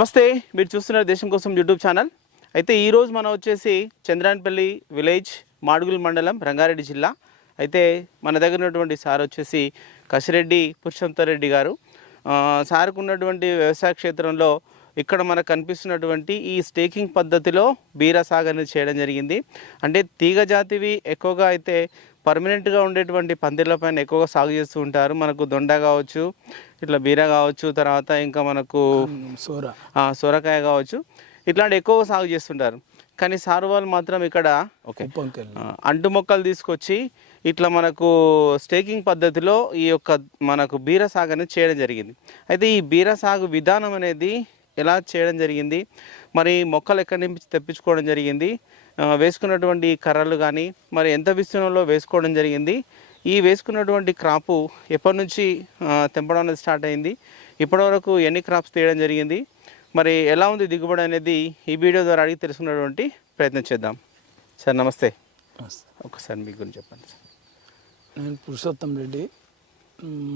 నమస్తే మీరు చూస్తున్నారు దేశం కోసం యూట్యూబ్ ఛానల్. అయితే ఈరోజు మనం వచ్చేసి చంద్రాన్పల్లి విలేజ్ మాడుగుల మండలం రంగారెడ్డి జిల్లా. అయితే మన దగ్గర ఉన్నటువంటి సార్ వచ్చేసి కసిరెడ్డి పురుషోత్తరెడ్డి గారు. సార్కు ఉన్నటువంటి వ్యవసాయ క్షేత్రంలో ఇక్కడ మనకు కనిపిస్తున్నటువంటి ఈ స్టేకింగ్ పద్ధతిలో బీరా సాగు అనేది చేయడం జరిగింది. అంటే తీగ జాతివి ఎక్కువగా అయితే పర్మనెంట్గా ఉండేటువంటి పందిర్ల పైన ఎక్కువగా సాగు చేస్తూ ఉంటారు. మనకు దొండ కావచ్చు ఇట్లా బీర కావచ్చు తర్వాత ఇంకా మనకు సోర. సొరకాయ కావచ్చు ఇట్లాంటి ఎక్కువగా సాగు చేస్తుంటారు. కానీ సారు వాళ్ళు మాత్రం ఇక్కడ ఓకే. అంటు మొక్కలు తీసుకొచ్చి ఇట్లా మనకు స్టేకింగ్ పద్ధతిలో ఈ యొక్క మనకు బీర సాగు అనేది చేయడం జరిగింది. అయితే ఈ బీర సాగు విధానం అనేది ఎలా చేయడం జరిగింది? మరి మొక్కలు ఎక్కడి నుంచి తెప్పించుకోవడం జరిగింది? వేసుకున్నటువంటి కర్రలు కానీ మరి ఎంత విస్తీర్ణంలో వేసుకోవడం జరిగింది? ఈ వేసుకున్నటువంటి క్రాపు ఎప్పటి నుంచి తెంపడం అనేది స్టార్ట్ అయింది? ఇప్పటివరకు ఎన్ని క్రాప్స్ తీయడం జరిగింది? మరి ఎలా ఉంది దిగుబడి అనేది ఈ వీడియో ద్వారా అడిగి తెలుసుకున్నటువంటి ప్రయత్నం చేద్దాం. సార్ నమస్తే. ఒకసారి మీ గురించి చెప్పండి సార్. నేను పురుషోత్తం రెడ్డి.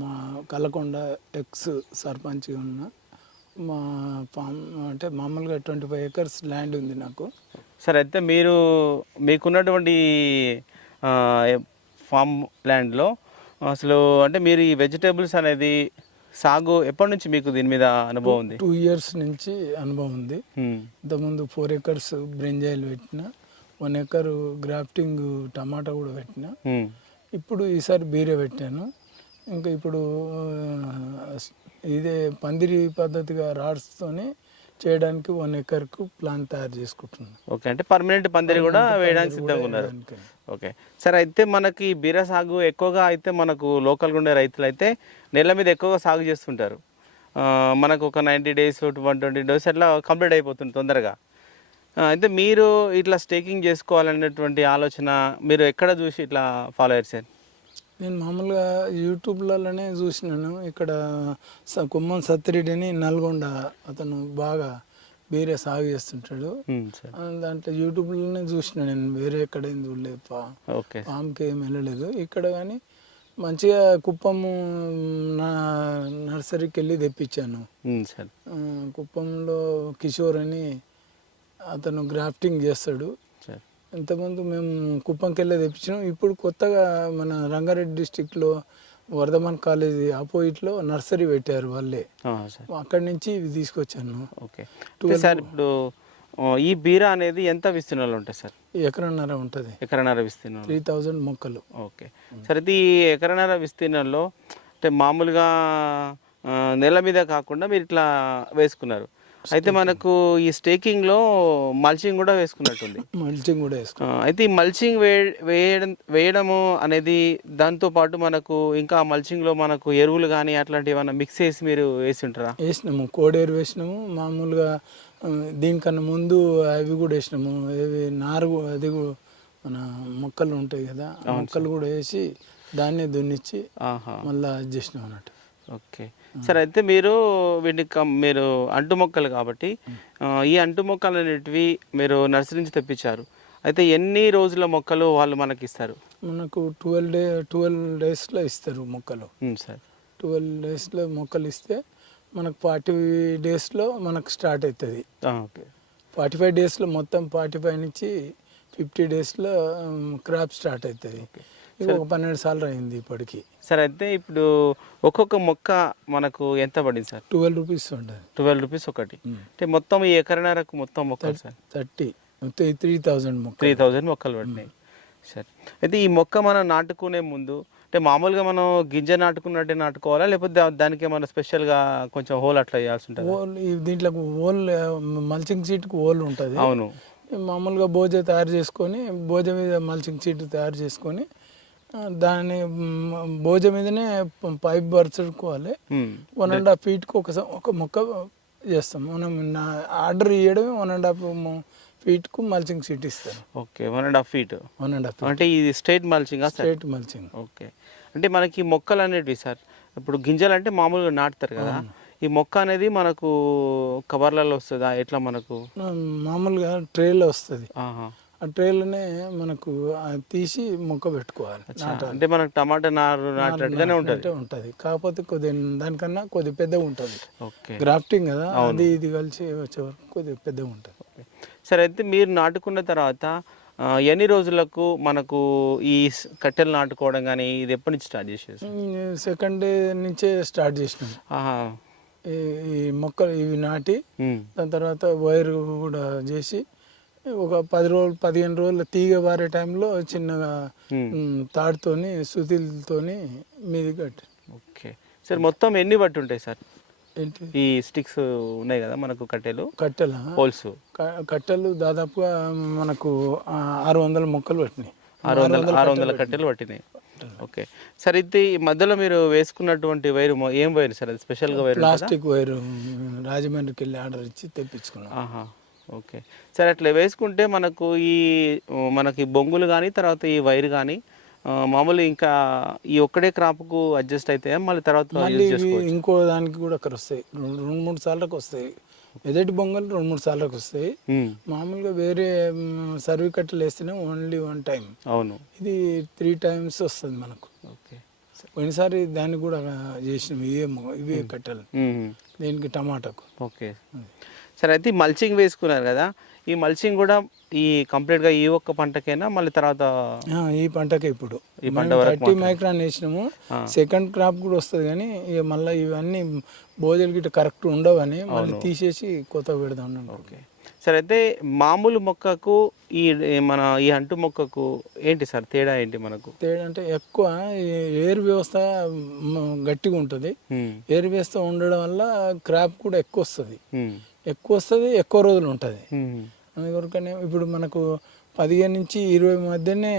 మా కలకొండ ఎక్స్ సర్పంచ్గా ఉన్నా మా ఫామ్ అంటే మామూలుగా ట్వంటీ ఫైవ్ ఎకర్స్ ల్యాండ్ ఉంది నాకు. సార్ అయితే మీరు మీకున్నటువంటి ఫామ్ ల్యాండ్లో అసలు అంటే మీరు ఈ వెజిటేబుల్స్ అనేది సాగు ఎప్పటి నుంచి మీకు దీని మీద అనుభవం ఉంది టూ ఇయర్స్ నుంచి అనుభవం ఉంది. ఇంతకుముందు ఫోర్ ఎకర్స్ బ్రింజాయిల్ పెట్టిన వన్ ఎకర్ గ్రాఫ్టింగ్ టమాటా కూడా పెట్టిన. ఇప్పుడు ఈసారి బీరే పెట్టాను ఇంకా ఇప్పుడు ఇదే పందిరి పద్ధతిగా రాడ్స్తోని చేయడానికి వన్ ఎకర్కు ప్లాన్ తయారు చేసుకుంటున్నాను ఓకే అంటే పర్మనెంట్ పందిరి కూడా వేయడానికి సిద్ధంగా ఉన్నారు. ఓకే సార్ అయితే మనకి బీర సాగు ఎక్కువగా అయితే మనకు లోకల్గా ఉండే రైతులు అయితే నెల మీద ఎక్కువగా సాగు చేస్తుంటారు. మనకు ఒక ninety days one twenty days అట్లా కంప్లీట్ అయిపోతుంది తొందరగా. అయితే మీరు ఇట్లా స్టేకింగ్ చేసుకోవాలనేటువంటి ఆలోచన మీరు ఎక్కడ చూసి ఇట్లా ఫాలో అయ్యారు సార్ నేను మామూలుగా యూట్యూబ్లలోనే చూసినాను. ఇక్కడ స- కుమ్మం సత్తిరెడ్డి అని నల్గొండ అతను బాగా బీరే సాగు చేస్తుంటాడు. సార్. ఆ, దాంట్లో యూట్యూబ్లోనే చూసిన నేను వేరే ఎక్కడ ఏం చూడలేదు. పా ఓకే. ఫామ్కి ఏం వెళ్ళలేదు. ఇక్కడ కానీ మంచిగా కుప్పము నా నర్సరీకి వెళ్ళి తెప్పించాను. హ్మ్, సార్. ఆ, కుప్పంలో కిషోర్ అని అతను గ్రాఫ్టింగ్ చేస్తాడు. ఇంతకుముందు మేము కుప్పంకి వెళ్ళి తెప్పించినాం. ఇప్పుడు కొత్తగా మన రంగారెడ్డి డిస్టిక్లో వర్ధమాన్ కాలేజీ ఆపోజిట్లో నర్సరీ పెట్టారు వాళ్ళే. అక్కడి నుంచి ఇవి తీసుకొచ్చాను. ఓకే. సార్ ఇప్పుడు ఈ బీర అనేది ఎంత విస్తీర్ణంలో ఉంటుంది సార్? ఎకరన్నర ఉంటుంది. ఎకరన్నర విస్తీర్ణంలో. త్రీ థౌజండ్ మొక్కలు. ఓకే. సరే ఇది ఈ ఎకరన్నర విస్తీర్ణంలో అంటే మామూలుగా నెల మీద కాకుండా మీరు ఇట్లా వేసుకున్నారు. అయితే మనకు ఈ స్టేకింగ్లో మల్చింగ్ కూడా వేసుకున్నట్టుంది. మల్చింగ్ కూడా వేసుకో ఆ, అయితే ఈ మల్చింగ్ వే వేయడం వేయడము అనేది దాంతో పాటు మనకు ఇంకా మల్చింగ్లో మనకు ఎరువులు కానీ అట్లాంటివి ఏమైనా మిక్స్ చేసి మీరు వేసి ఉంటారా వేసినాము కోడేరు వేసినాము. మామూలుగా దీనికన్నా ముందు అవి కూడా వేసినాము. ఏవి నారు అది కూడా మన మొక్కలు ఉంటాయి కదా ఆ మొక్కలు కూడా వేసి దాన్నే దున్నిచ్చి ఆహా. మళ్ళీ చేసినాం అన్నట్టు. ఓకే. సరే అయితే మీరు వీటిని కం- మీరు అంటు మొక్కలు కాబట్టి ఈ అంటు మొక్కలు అనేటివి మీరు నర్సరీ నుంచి తెప్పించారు. అయితే ఎన్ని రోజుల మొక్కలు వాళ్ళు మనకి ఇస్తారు? మనకు ట్వెల్వ్ డే ట్వెల్వ్ డేస్లో ఇస్తారు మొక్కలు. సార్. ట్వెల్వ్ డేస్లో మొక్కలు ఇస్తే మనకు ఫార్టీ డేస్లో మనకు స్టార్ట్ అవుతుంది ఓకే. ఫార్టీ ఫైవ్ డేస్లో మొత్తం ఫార్టీ ఫైవ్ నుంచి ఫిఫ్టీ డేస్లో క్రాప్ స్టార్ట్ అవుతుంది ఒక పన్నెండు సార్లు అయింది ఇప్పటికి. సరే అయితే ఇప్పుడు ఒక్కొక్క మొక్క మనకు ఎంత పడింది సార్? ట్వెల్వ్ రూపీస్ ఉంటుంది ట్వెల్వ్ రూపీస్ ఒకటి. అంటే మొత్తం ఈ ఎకరన్నరకు మొత్తం మొక్కలు సార్? థర్టీ. మొత్తం త్రీ థౌజండ్ మొక్క త్రీ థౌజండ్ మొక్కలు పడినాయి. సరే. అయితే ఈ మొక్క మనం నాటుకునే ముందు అంటే మామూలుగా మనం గింజ నాటుకున్నట్టే నాటుకోవాలా? లేకపోతే దానికి ఏమైనా స్పెషల్గా కొంచెం హోల్ అట్లా చేయాల్సి ఉంటుంది? దీంట్లో ఓల్ మల్చింగ్ సీట్కి ఓల్ ఉంటుంది. అవును. మామూలుగా బోజ తయారు చేసుకొని బోజ మీద మల్చింగ్ సీట్ తయారు చేసుకొని ఆ, దాని మ్, బోజ మీదనే పైప్ పరుచుకోవాలి. వన్ అండ్ హాఫ్ ఫీట్కి ఒక ఒక మొక్క చేస్తాం. మనం నా ఆర్డర్ ఇవ్వడమే వన్ అండ్ హాఫ్ ఫీట్కు మల్చింగ్ సీట్ ఇస్తాను. Okay one and half feet one and half అంటే ఇది straight mulching straight mulching okay. అంటే మనకి మొక్కలు అనేటివి సార్ ఇప్పుడు గింజలు అంటే మామూలుగా నాటుతారు కదా. ఈ మొక్క అనేది మనకు కవర్లలో వస్తుందా? ఎట్లా మనకు? మామూలుగా ట్రేలో వస్తుంది. ఆ ట్రేలోనే మనకు తీసి మొక్క పెట్టుకోవాలి. అంటే మనకు టమాటా నారు నాటినట్టుగానే ఉంటుంది. ఉంటుంది. కాకపోతే కొద్ది దానికన్నా కొద్ది పెద్దగా ఉంటుంది. ఓకే. గ్రాఫ్టింగ్ కదా అది ఇది కలిసి వచ్చే వరకు కొద్దిగా పెద్దగా ఉంటుంది. సరే అయితే మీరు నాటుకున్న తర్వాత ఎన్ని రోజులకు మనకు ఈ కట్టెలు నాటుకోవడం కానీ ఇది ఎప్పటి నుంచి స్టార్ట్ చేసేది? సెకండ్ డే నుంచే స్టార్ట్ చేసినాం. ఈ- మొక్కలు ఇవి నాటి. దాని తర్వాత వైర్ కూడా చేసి ఒక పది రోజులు పదిహేను రోజులు తీగ బారే టైంలో చిన్నగా తాడుతోని సుతిలతోని మీది కట్టి. ఓకే. సరే మొత్తం ఎన్ని బట్టి ఉంటాయి సార్? ఏంటి? ఈ స్టిక్స్ ఉన్నాయి కదా మనకు కట్టెలు? కట్టెల? పోల్స్ కట్టెలు దాదాపుగా మనకు ఆరు వందల మొక్కలు పట్టినాయి. ఆరు వందల ఆరు వందల కట్టెలు పట్టినాయి. ఓకే. సరే ఇది ఈ మధ్యలో మీరు వేసుకున్నటువంటి వైరు ఏం వైర్ సార్? అది స్పెషల్గా వైర్? ప్లాస్టిక్ వైర్ రాజమండ్రికి వెళ్ళి ఆర్డర్ ఇచ్చి తెప్పించుకున్నాం. ఆహా. ఓకే. సరే అట్లా వేసుకుంటే మనకు ఈ మనకి బొంగులు కానీ తర్వాత ఈ వైర్ కానీ మామూలు ఇంకా ఈ ఒక్కడే క్రాప్కు అడ్జస్ట్ అయితే మళ్ళీ తర్వాత ఇంకో దానికి కూడా అక్కడ వస్తాయి. రెండు మూడు సార్లకు వస్తాయి. ఎదటి బొంగలు రెండు మూడు సార్లకు వస్తాయి. మామూలుగా వేరే సర్వీ కట్టలు వేస్తేనే ఓన్లీ వన్ టైం అవును. ఇది త్రీ టైమ్స్ వస్తుంది మనకు. ఓకే. పోయినసారి దాన్ని కూడా చేసినాం ఇవే ఇవే కట్టెలు. దీనికి టమాటాకు. ఓకే. సరే అయితే ఈ మల్చింగ్ వేసుకున్నారు కదా ఈ మల్చింగ్ కూడా ఈ కంప్లీట్గా ఈ ఒక్క పంటకైనా మళ్ళీ తర్వాత ఈ పంటకే ఇప్పుడు. ఈ పంట థర్టీ మైక్రాన్ వేసినాము. సెకండ్ క్రాప్ కూడా వస్తుంది కానీ ఇక మళ్ళీ ఇవన్నీ బోజలు గిట్ట కరెక్ట్ ఉండవని మళ్ళీ తీసేసి కొత్త పెడదాం. ఓకే. సరే అయితే మామూలు మొక్కకు ఈ మన ఈ అంటు మొక్కకు ఏంటి సార్ తేడా ఏంటి మనకు? తేడా అంటే ఎక్కువ ఎయిర్ వ్యవస్థ గట్టిగా ఉంటుంది. ఎయిర్ వ్యవస్థ ఉండడం వల్ల క్రాప్ కూడా ఎక్కువ వస్తుంది. ఎక్కువ వస్తుంది ఎక్కువ రోజులు ఉంటుంది అందుకొరకనే ఇప్పుడు మనకు పదిహేను నుంచి ఇరవై మధ్యనే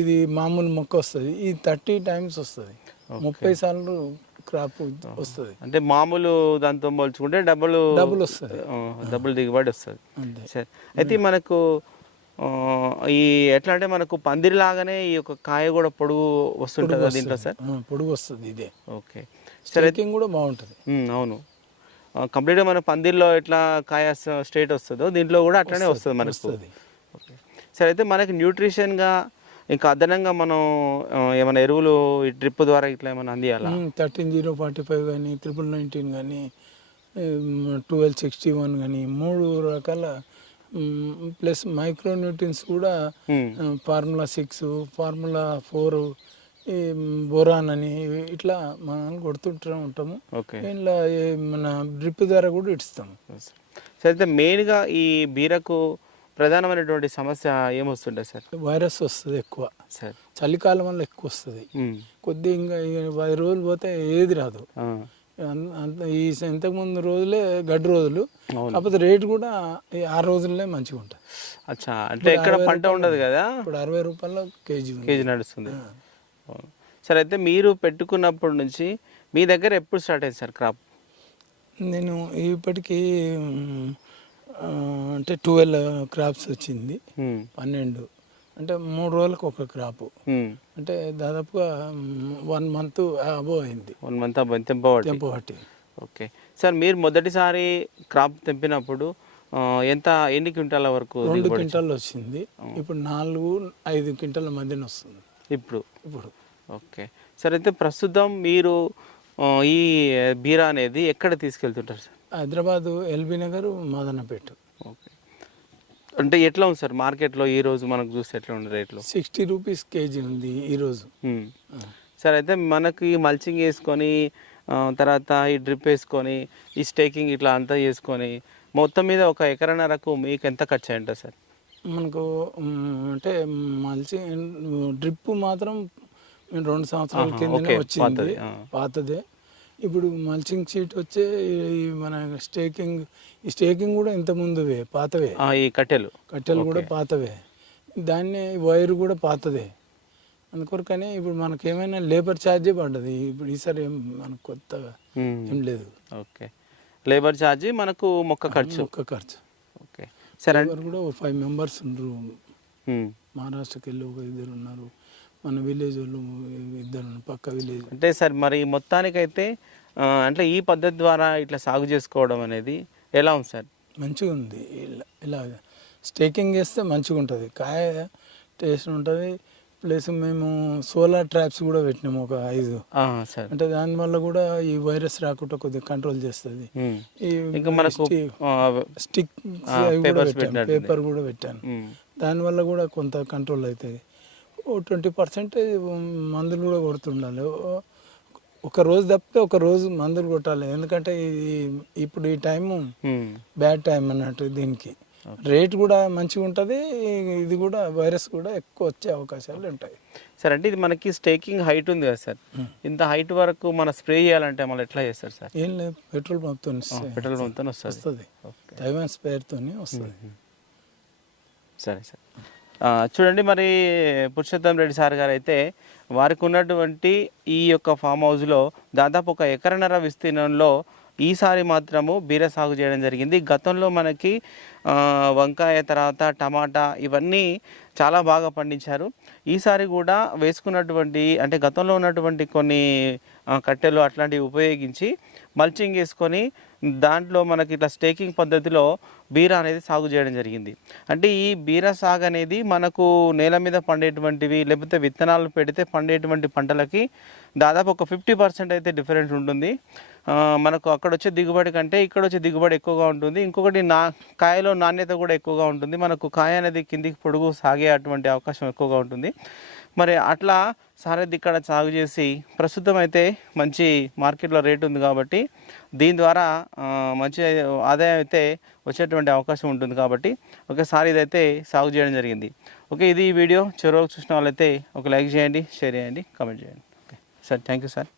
ఇది మామూలు మొక్క వస్తుంది. ఇది థర్టీ టైమ్స్ వస్తుంది. ముప్పై సార్లు క్రాప్ వస్తుంది. అంటే మామూలు దాంతో పోల్చుకుంటే డబ్బులు డబుల్ వస్తుంది. డబ్బులు దిగుబడి వస్తుంది. సరే. అయితే మనకు ఈ ఎట్లా అంటే మనకు పందిరి లాగానే ఈ యొక్క కాయ కూడా పొడుగు వస్తుంటుందా దీంట్లో సార్? పొడుగు వస్తుంది ఇదే. ఓకే. స్ట్రైకింగ్ కూడా బాగుంటుంది. అవును. కంప్లీట్గా మన పందిరిలో ఎట్లా కాయ స్ట్రేట్ వస్తుందో దీంట్లో కూడా అట్లనే వస్తుంది మనకు. సరే అయితే మనకి న్యూట్రిషన్గా ఇంకా అదనంగా మనం ఏమైనా ఎరువులు ఈ డ్రిప్ ద్వారా ఇట్లా ఏమైనా అందియాలా? థర్టీన్ జీరో ఫార్టీ ఫైవ్ కానీ త్రిపుల్ నైన్టీన్ కానీ ట్వెల్వ్ సిక్స్టీ వన్ కానీ మూడు రకాల ప్లస్ మైక్రో న్యూట్రియన్స్ కూడా ఫార్ములా సిక్స్ ఫార్ములా ఫోర్ ఈ బొరాన్ అని ఇట్లా మనం కొడుతుంటూ ఉంటాము. ఈ మన డ్రిప్ ద్వారా కూడా ఇస్తాము సరే అయితే మెయిన్గా ఈ బీరకు ప్రధానమైనటువంటి సమస్య ఏమొస్తుంటుంది సార్ వైరస్ వస్తుంది ఎక్కువ. సార్ చలికాలం వల్ల ఎక్కువ వస్తుంది. ఉమ్, కొద్దిగా ఇంకా పది రోజులు పోతే ఏది రాదు. ఆ, అంత ఈ ఇంతకుముందు రోజులే గడ్డి రోజులు. కాకపోతే రేట్ కూడా ఈ ఆరు రోజులే మంచిగా ఉంటుంది అచ్చా. అంటే ఎక్కడ పంట ఉండదు కదా? ఇప్పుడు అరవై రూపాయల కేజీ కేజీ నడుస్తుంది. సరే అయితే మీరు పెట్టుకున్నప్పటి నుంచి మీ దగ్గర ఎప్పుడు స్టార్ట్ అయింది సార్ క్రాప్? నేను ఇప్పటికీ అంటే ట్వెల్వ్ క్రాప్స్ వచ్చింది. పన్నెండు. అంటే మూడు రోజులకు ఒక క్రాప్. అంటే దాదాపుగా వన్ మంత్ అబో అయింది. వన్ మంత్ తెంపబడి తెంపబట్టి. ఓకే. సార్ మీరు మొదటిసారి క్రాప్ తెంపినప్పుడు ఎంత ఎన్ని క్వింటాల వరకు రెండు క్వింటాలు వచ్చింది? ఇప్పుడు నాలుగు ఐదు క్వింటాల మధ్యన వస్తుంది. ఇప్పుడు. ఇప్పుడు. ఓకే. సరే అయితే ప్రస్తుతం మీరు ఈ బీరా అనేది ఎక్కడ తీసుకెళ్తుంటారు సార్? హైదరాబాద్ ఎల్బీ నగర్ మాదన్నపేట ఓకే. అంటే ఎట్లా ఉంది సార్ మార్కెట్లో ఈ రోజు మనకు చూస్తే ఎట్లా ఉంది రేట్లు? సిక్స్టీ రూపీస్ కేజీ ఉంది ఈరోజు. సరే అయితే మనకి మల్చింగ్ వేసుకొని తర్వాత ఈ డ్రిప్ వేసుకొని ఈ స్టేకింగ్ ఇట్లా అంతా చేసుకొని మొత్తం మీద ఒక ఎకరన్నరకు మీకు ఎంత ఖర్చు అయి ఉంటుంది సార్? మనకు అంటే మల్చి డ్రిప్ మాత్రం రెండు సంవత్సరాల కిందనే ఓకే, వచ్చింది. పాతది, ఇప్పుడు మల్చింగ్ షీట్ వచ్చే మన స్టేకింగ్ ఈ స్టేకింగ్ కూడా ఇంత ముందువే పాతవే. ఆ, ఈ కట్టెలు. కట్టెలు కూడా పాతవే. దాన్ని వైర్ కూడా పాతదే. అందుకొరకనే ఇప్పుడు మనకి ఏమైనా లేబర్ ఛార్జే పడ్డది. ఇప్పుడు ఈసారి ఏం మనకు కొత్తగా. ఏం లేదు. ఓకే. లేబర్ ఛార్జీ మనకు మొక్క ఖర్చు. ఒక్క ఖర్చు. సరే. కూడా ఫైవ్ మెంబర్స్ ఉమ్. మహారాష్ట్రకి వెళ్ళి ఒక ఇద్దరు ఉన్నారు. మన విలేజ్ వాళ్ళు ఇద్దరు పక్క విలేజ్. అంటే సార్ మరి మొత్తానికైతే అంటే ఈ పద్ధతి ద్వారా ఇట్లా సాగు చేసుకోవడం అనేది ఎలా ఉంది సార్? మంచిగా ఉంది. ఇలా స్టేకింగ్ చేస్తే మంచిగా ఉంటుంది కాయ టేస్ట్ ఉంటుంది. ప్లస్ మేము సోలార్ ట్రాప్స్ కూడా పెట్టినాము ఒక ఐదు. అంటే దానివల్ల కూడా ఈ వైరస్ రాకుండా కొద్దిగా కంట్రోల్ చేస్తుంది. స్టిక్. పేపర్ కూడా పెట్టాను. దానివల్ల కూడా కొంత కంట్రోల్ అవుతుంది. ఓ ట్వంటీ పర్సెంటేజ్ మందులు కూడా కొడుతుండాలి. ఒక రోజు తప్పితే ఒక రోజు మందులు కొట్టాలి. ఎందుకంటే ఇది ఇప్పుడు ఈ టైము. బ్యాడ్ టైం అన్నట్టు దీనికి. రేట్ కూడా మంచిగా ఉంటుంది ఇది కూడా వైరస్ కూడా ఎక్కువ వచ్చే అవకాశాలు ఉంటాయి. సార్ అంటే ఇది మనకి స్టేకింగ్ హైట్ ఉంది కదా సార్. ఇంత హైట్ వరకు మన స్ప్రే చేయాలంటే మళ్ళీ ఎట్లా చేస్తారు సార్? ఏం లేదు పెట్రోల్ పంప్తో పెట్రోల్ పంపుతో వస్తుంది. వస్తుంది. తైవాన్ స్పేర్తో వస్తుంది. సరే సార్. చూడండి మరి పురుషోత్తం రెడ్డి సార్ గారు అయితే వారికి ఉన్నటువంటి ఈ యొక్క ఫామ్ హౌస్లో దాదాపు ఒక ఎకరన్నర విస్తీర్ణంలో ఈసారి మాత్రము బీర సాగు చేయడం జరిగింది. గతంలో మనకి వంకాయ తర్వాత టమాటా ఇవన్నీ చాలా బాగా పండించారు. ఈసారి కూడా వేసుకున్నటువంటి అంటే గతంలో ఉన్నటువంటి కొన్ని కట్టెలు అట్లాంటివి ఉపయోగించి మల్చింగ్ వేసుకొని దాంట్లో మనకి ఇట్లా స్టేకింగ్ పద్ధతిలో బీర అనేది సాగు చేయడం జరిగింది. అంటే ఈ బీర సాగు అనేది మనకు నేల మీద పండేటువంటివి లేకపోతే విత్తనాలు పెడితే పండేటువంటి పంటలకి దాదాపు ఒక ఫిఫ్టీ పర్సెంట్ అయితే డిఫరెన్స్ ఉంటుంది. మనకు అక్కడ వచ్చే దిగుబడి కంటే ఇక్కడ వచ్చే దిగుబడి ఎక్కువగా ఉంటుంది. ఇంకొకటి నా కాయలో నాణ్యత కూడా ఎక్కువగా ఉంటుంది. మనకు కాయ అనేది కిందికి పొడుగు సాగే అటువంటి అవకాశం ఎక్కువగా ఉంటుంది. మరి అట్లా సారథి ఇక్కడ సాగు చేసి ప్రస్తుతం అయితే మంచి మార్కెట్లో రేటు ఉంది కాబట్టి దీని ద్వారా మంచి ఆదాయం అయితే వచ్చేటువంటి అవకాశం ఉంటుంది కాబట్టి ఒకసారి ఇదైతే సాగు చేయడం జరిగింది. ఓకే ఇది ఈ వీడియో. చివరికి చూసిన వాళ్ళైతే ఒక లైక్ చేయండి షేర్ చేయండి కామెంట్ చేయండి. Okay sir thank you sir.